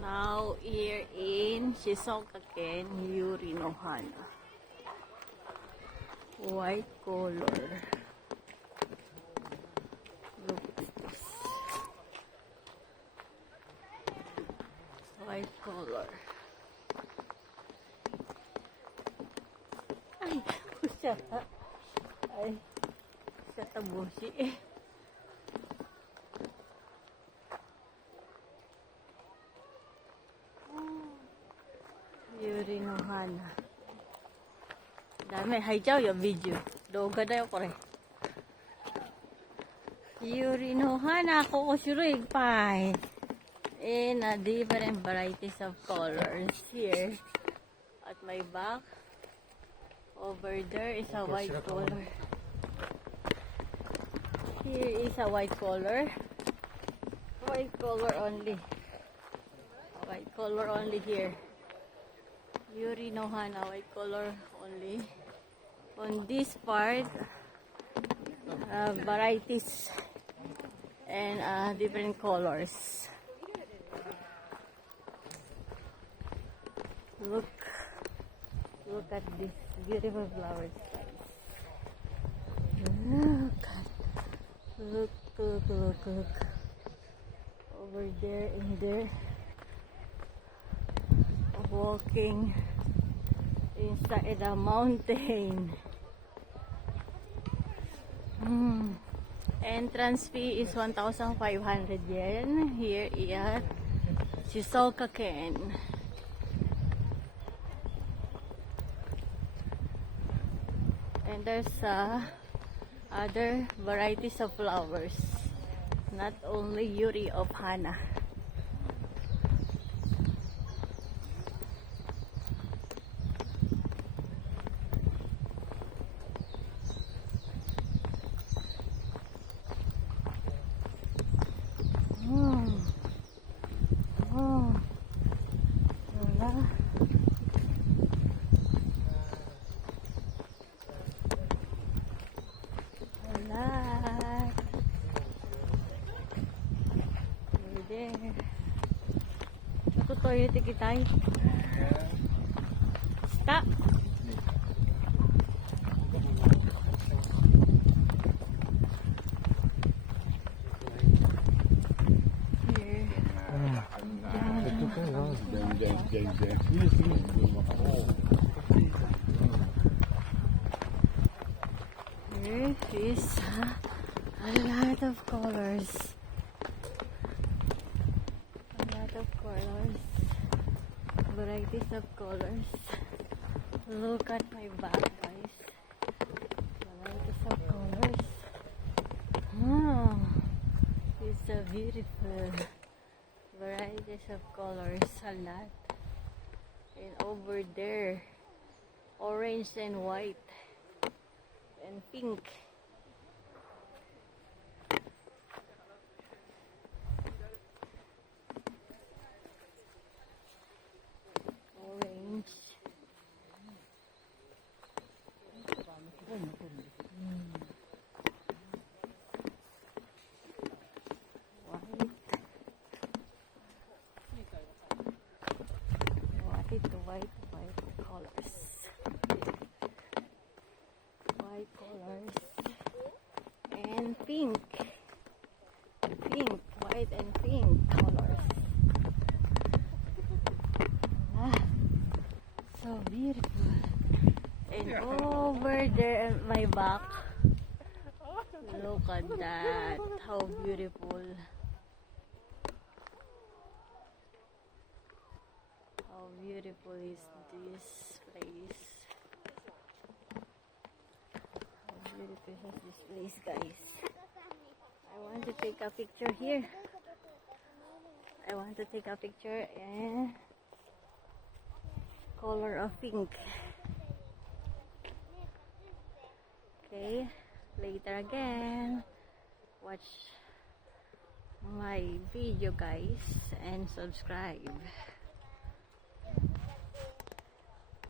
Now here in Shizuoka-ken, Yuri no Hana. White color. Look at this. White color. Ay, shata. Ay, shata bushi. Yuri no Hana. Dame, haijau ya video. Doga da yo kore. Yuri no Hana, kokoshuroi pai. In a different varieties of colors here. At my back, over there is a white color. Here is a white color. White color only. White color only here. Yuri no Hana, white color only. On this part, varieties and different colors. Look at this beautiful flowers, guys. Look. Over there and there. Walking inside a mountain. Entrance fee is 1,500 yen here at Shizuoka-ken. And there's other varieties of flowers, not only Yuri of Hana. Ito toilet kita. Stop. Here. Here is a lot of colors. Varieties of colors. Look at my back, guys. Varieties of colors. It's a beautiful varieties of colors, a lot. And over there, orange and white and pink. White colors. White colors. And pink. Pink, white and pink colors. So beautiful. And over there at my back, look at that. How beautiful. How beautiful is this place. How beautiful is this place, guys. I want to take a picture here. I want to take a picture in color of pink. Okay, later again. Watch my video, guys, and subscribe.